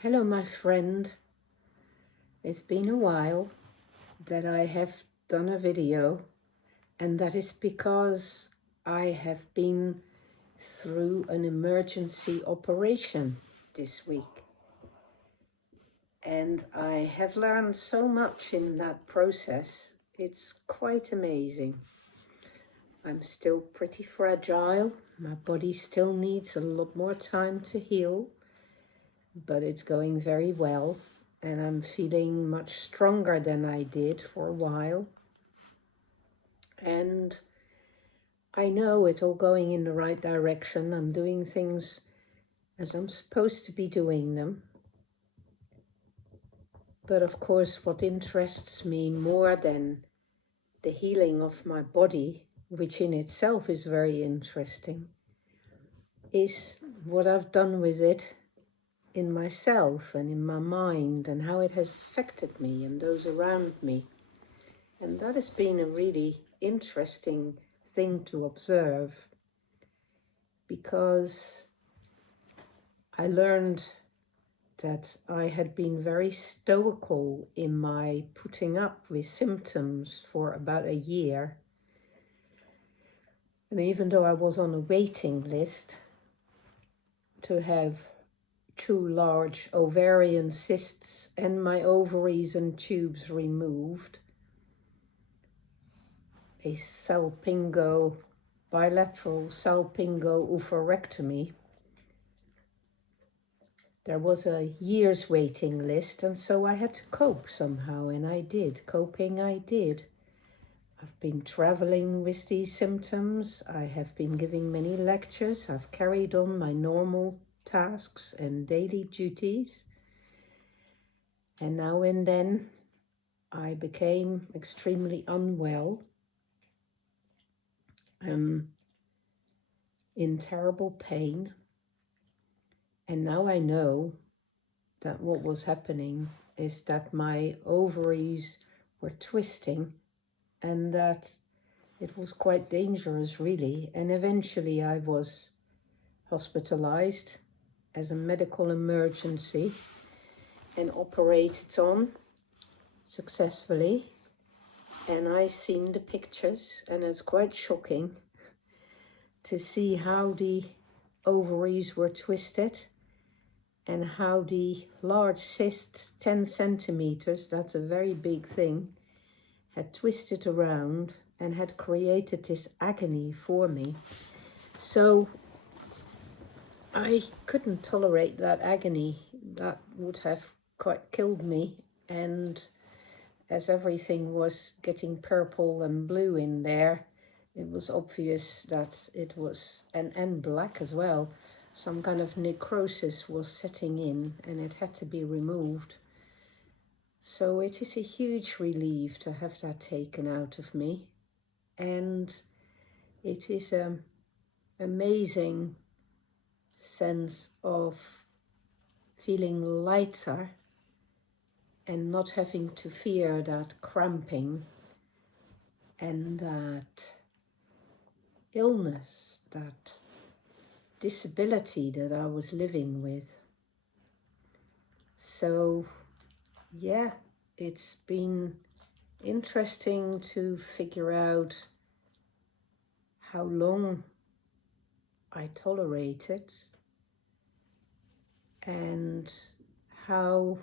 Hello, my friend. It's been a while that I have done a video, and that is because I have been through an emergency operation this week. And I have learned so much in that process. It's quite amazing. I'm still pretty fragile. My body still needs a lot more time to heal, but it's going very well. And I'm feeling much stronger than I did for a while. And I know it's all going in the right direction. I'm doing things as I'm supposed to be doing them. But of course, what interests me more than the healing of my body, which in itself is very interesting, is what I've done with it in myself and in my mind, and how it has affected me and those around me. And that has been a really interesting thing to observe, because I learned that I had been very stoical in my putting up with symptoms for about a year. And even though I was on a waiting list to have 2 large ovarian cysts and my ovaries and tubes removed, a bilateral salpingo oophorectomy, there was a year's waiting list, and so I had to cope somehow, and I did. Coping I did. I've been traveling with these symptoms. I have been giving many lectures. I've carried on my normal tasks and daily duties. And now and then I became extremely unwell, in terrible pain. And now I know that what was happening is that my ovaries were twisting, and that it was quite dangerous, really. And eventually I was hospitalized as a medical emergency and operated on successfully. And I seen the pictures, and it's quite shocking to see how the ovaries were twisted and how the large cysts, 10 centimeters, that's a very big thing, had twisted around and had created this agony for me. So I couldn't tolerate that agony. That would have quite killed me. And as everything was getting purple and blue in there, it was obvious that it was, and black as well, some kind of necrosis was setting in, and it had to be removed. So it is a huge relief to have that taken out of me. And it is an amazing sense of feeling lighter and not having to fear that cramping and that illness, that disability that I was living with. So yeah, it's been interesting to figure out how long I tolerated and how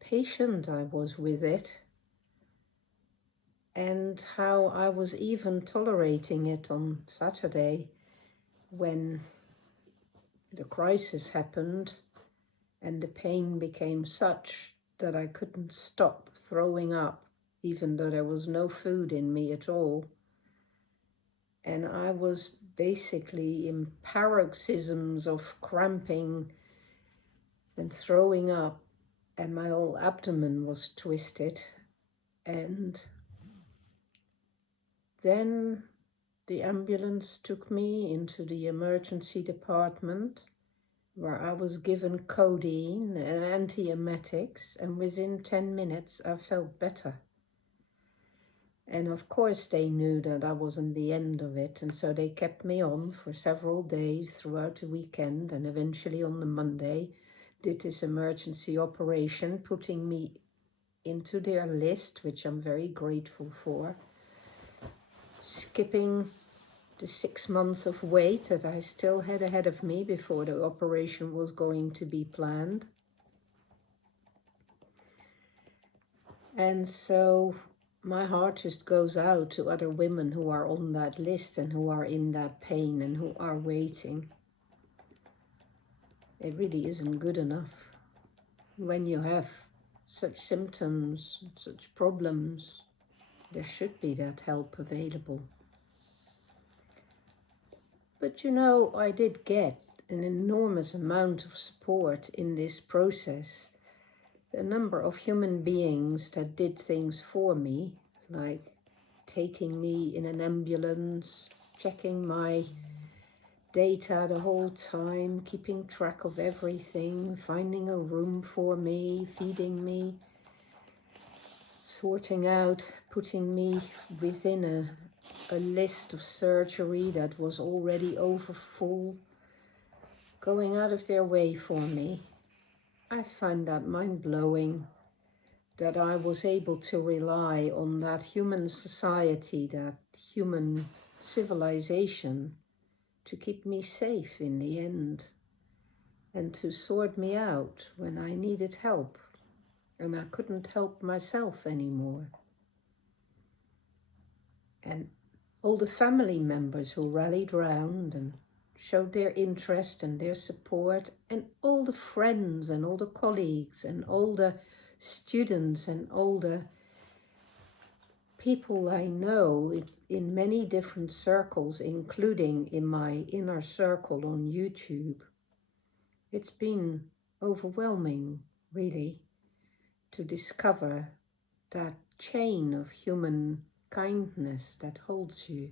patient I was with it, and how I was even tolerating it on Saturday when the crisis happened and the pain became such that I couldn't stop throwing up, even though there was no food in me at all. And I was basically in paroxysms of cramping and throwing up, and my whole abdomen was twisted. And then the ambulance took me into the emergency department, where I was given codeine and antiemetics, and within 10 minutes I felt better. And of course they knew that I wasn't the end of it, and so they kept me on for several days throughout the weekend, and eventually on the Monday did this emergency operation, putting me into their list, which I'm very grateful for, skipping the 6 months of wait that I still had ahead of me before the operation was going to be planned. And so my heart just goes out to other women who are on that list and who are in that pain and who are waiting. It really isn't good enough. When you have such symptoms, such problems, there should be that help available. But you know, I did get an enormous amount of support in this process. The number of human beings that did things for me, like taking me in an ambulance, checking my data the whole time, keeping track of everything, finding a room for me, feeding me, sorting out, putting me within a list of surgery that was already over full, going out of their way for me. I find that mind-blowing, that I was able to rely on that human society, that human civilization, to keep me safe in the end and to sort me out when I needed help and I couldn't help myself anymore. And all the family members who rallied round and showed their interest and their support, and all the friends and all the colleagues and all the students and all the people I know in many different circles, including in my inner circle on YouTube. It's been overwhelming, really, to discover that chain of human kindness that holds you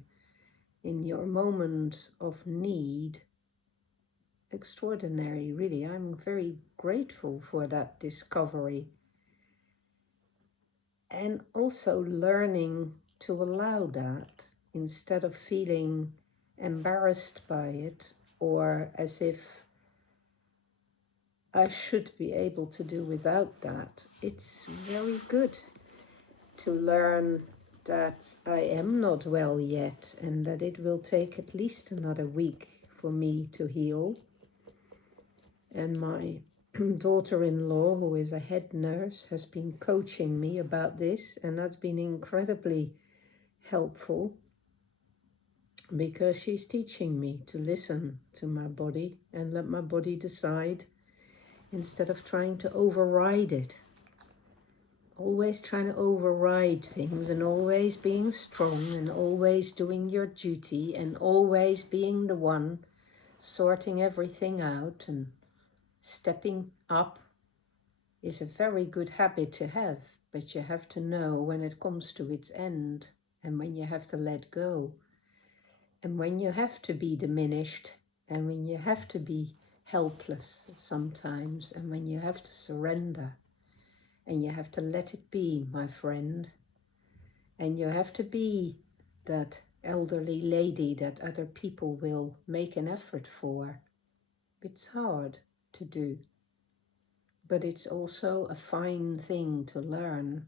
in your moment of need. Extraordinary, really. I'm very grateful for that discovery. And also learning to allow that instead of feeling embarrassed by it or as if I should be able to do without that. It's very good to learn that I am not well yet and that it will take at least another week for me to heal. And my daughter-in-law, who is a head nurse, has been coaching me about this, and that's been incredibly helpful because she's teaching me to listen to my body and let my body decide instead of trying to override it. Always trying to override things and always being strong and always doing your duty and always being the one sorting everything out and stepping up is a very good habit to have, but you have to know when it comes to its end and when you have to let go and when you have to be diminished and when you have to be helpless sometimes and when you have to surrender. And you have to let it be, my friend. And you have to be that elderly lady that other people will make an effort for. It's hard to do, but it's also a fine thing to learn,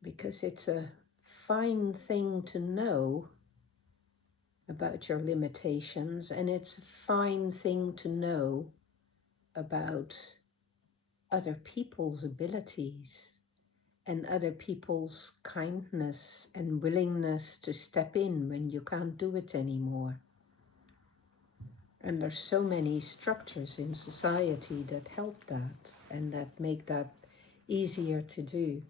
because it's a fine thing to know about your limitations, and it's a fine thing to know about other people's abilities and other people's kindness and willingness to step in when you can't do it anymore. And there's so many structures in society that help that and that make that easier to do.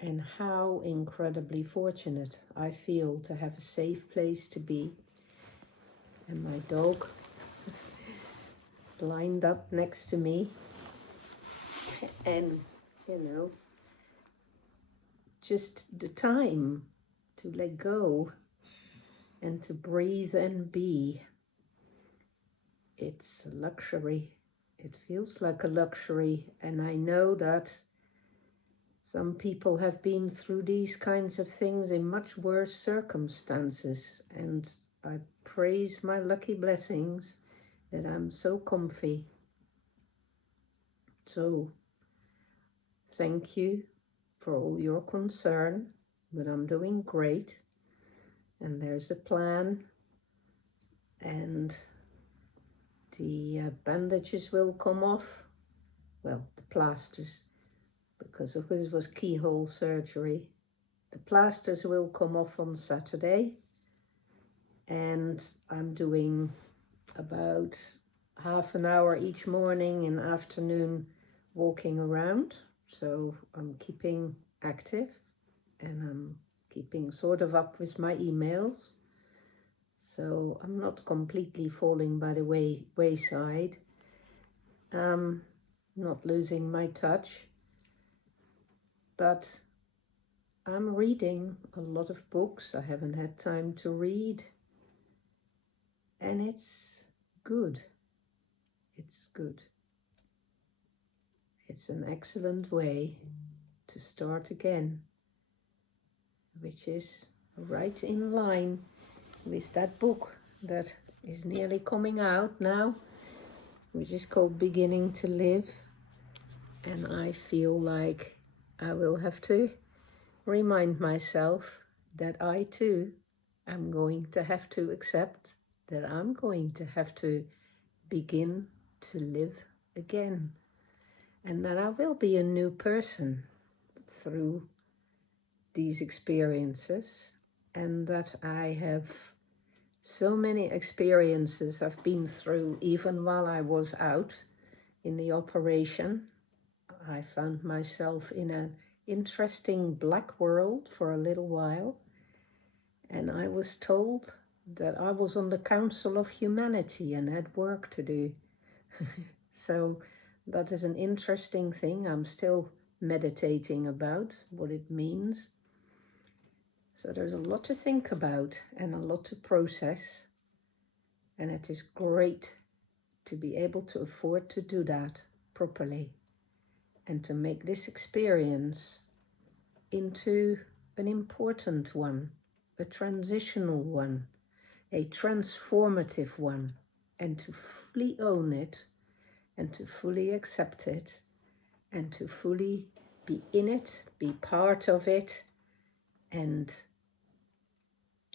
And how incredibly fortunate I feel to have a safe place to be. And my dog lined up next to me. And, just the time to let go and to breathe and be. It's a luxury. It feels like a luxury, and I know that some people have been through these kinds of things in much worse circumstances, and I praise my lucky blessings that I'm so comfy So thank you for all your concern, but I'm doing great, and there's a plan, and the bandages will come off, well, the plasters, because of this was keyhole surgery. The plasters will come off on Saturday, and I'm doing about half an hour each morning and afternoon walking around. So I'm keeping active, and I'm keeping sort of up with my emails. So I'm not completely falling by the wayside. Not losing my touch, but I'm reading a lot of books I haven't had time to read, and it's good. It's good. It's an excellent way to start again, which is right in line with that book that is nearly coming out now, which is called Beginning to Live. And I feel like I will have to remind myself that I too am going to have to accept that I'm going to have to begin to live again, and that I will be a new person through these experiences, and that I have so many experiences I've been through even while I was out in the operation. I found myself in an interesting black world for a little while, and I was told that I was on the Council of Humanity and had work to do. So that is an interesting thing. I'm still meditating about what it means. So there's a lot to think about and a lot to process, and it is great to be able to afford to do that properly and to make this experience into an important one, a transitional one, a transformative one, and to fully own it and to fully accept it and to fully be in it, be part of it, and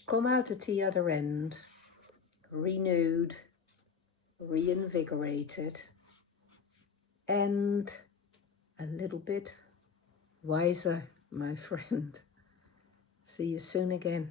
come out at the other end renewed, reinvigorated, and a little bit wiser, my friend. See you soon again.